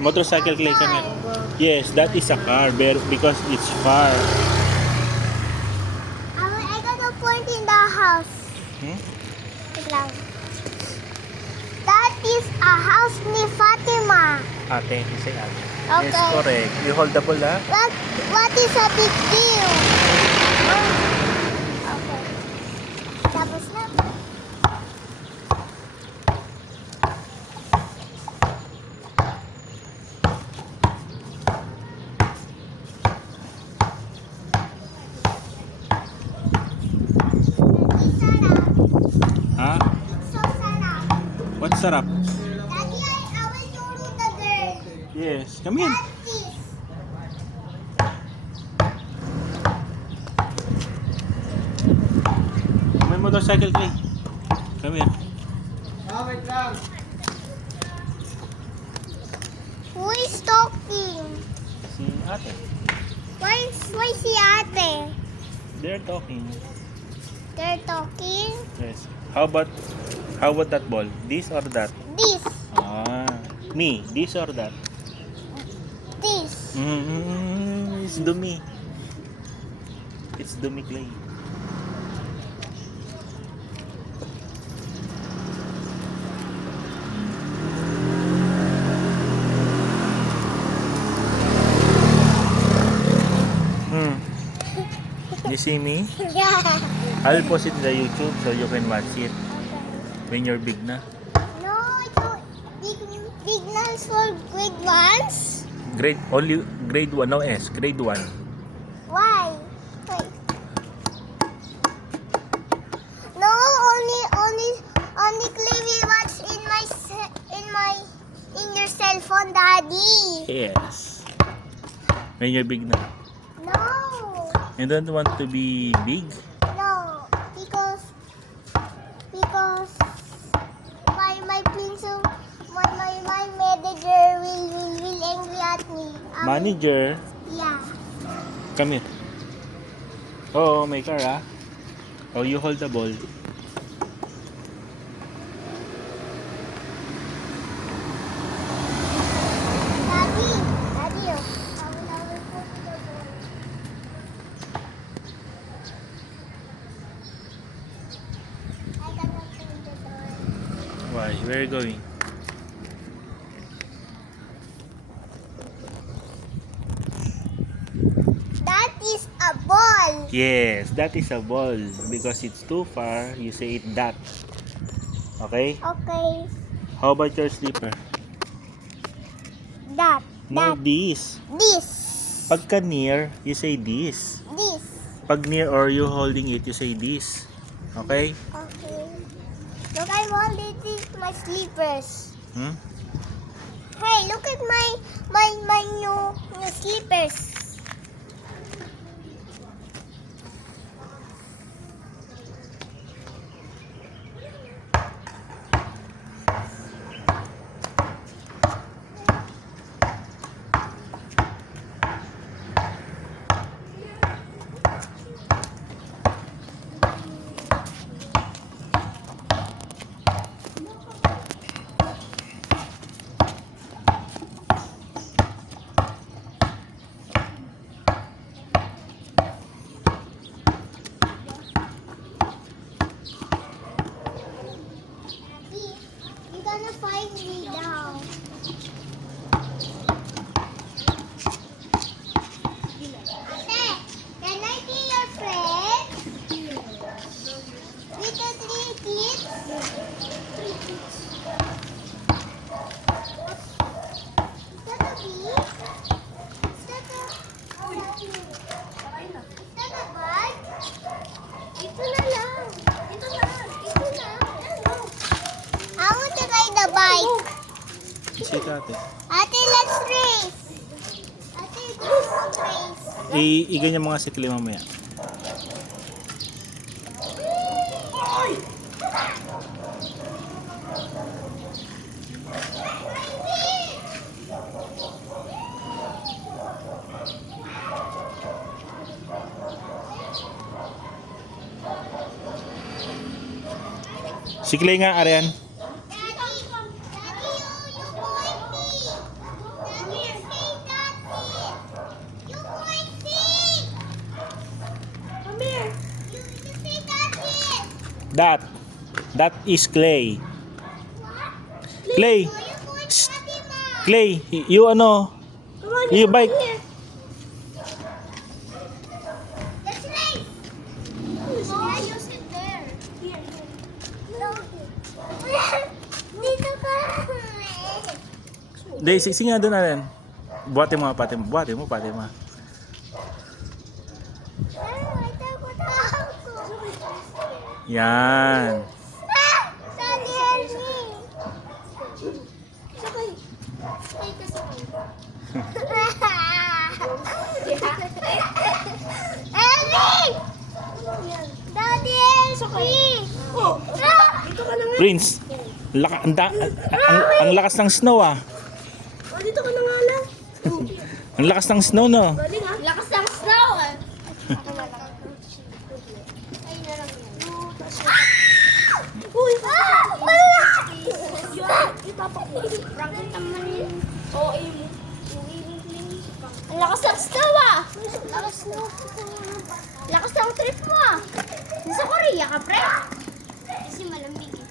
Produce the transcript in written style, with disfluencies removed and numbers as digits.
Motorcycle, Clay, come here. Yes, that is a car because it's far. I got a point in the house. Hmm? Wait lang. That is a house ni Fatima. Ate, you say ate. Okay. Yes, correct. You hold the ball, ha? What is a big deal? Okay. Tapos na. Ha? So sarap. What's sarap? Daddy, I will show you the girl. Yes, come in. That is. May motorcycle, Clay. Come here. Wait lang. Who is talking? Si ate. Why si ate? They're talking. They're talking. Yes. How about that ball? This or that? This. Me. This or that? This. It's Dumi. It's Dumi, Clay. You see me? Yeah. I'll post it in the YouTube so you can watch it when you're big na. No, big names for grade ones. Only grade 1, no S, grade 1. Why? Wait. No, only Clay will watch in your cell phone, Daddy. Yes. When you're big na. No, You don't want to be big? no, because my pencil, my manager will angry at me. Manager, Yeah. come here. Oh, may car, ah. Oh, you hold the ball. Daddy, oh. I will put the ball. I cannot open the door. Why? Where are you going? That is a ball. Yes, that is a ball. Because it's too far, you say it that. Okay? Okay. How about your slipper? That. No, That. this. This. Pagka near, you say this. This. Pag near or you holding it, you say this. Okay? Okay. Look, I'm holding my slippers. Hmm? Hey, look at my new slippers. You're gonna find me now. Ate, can I be your friend? With the 3 kids? Is that a bee? Is that a... Is that a bird? Ito na lang. Ito na. I want to ride the bike. Sit ate. Ate, let's race. Ate, gusto mo race? Iganyan mo nga si Clay mamaya. Si Clay nga, Arian. Daddy, you point me. That. That is Clay. Clay. Shh. Clay, you ano? Come on, You come bike. here. That's right. Yeah, you sit there. Here, here. No. Dito ka. Day, sige nga doon na rin. Buhatin mo, pati mo. Buhatin mo, pati mo. Ay, takot ako. Yan. Daddy, help me. Sakay. Sakay ka, sakay. Help me! Daddy, help me! Dito ka na nga. Prince, ang lakas ng snow ah. Dito ka na nga lang. Ang lakas ng snow no. Galing ah. Lakas ng snow eh. Ako na lang. Ay na lang yan. Uy! Wala! Rocket naman yun. Oo, ang lakas ng snow ah! Lakas snow. Lakas ng trip mo ah! Nasa Korea ka, pre? Kasi malamig eh.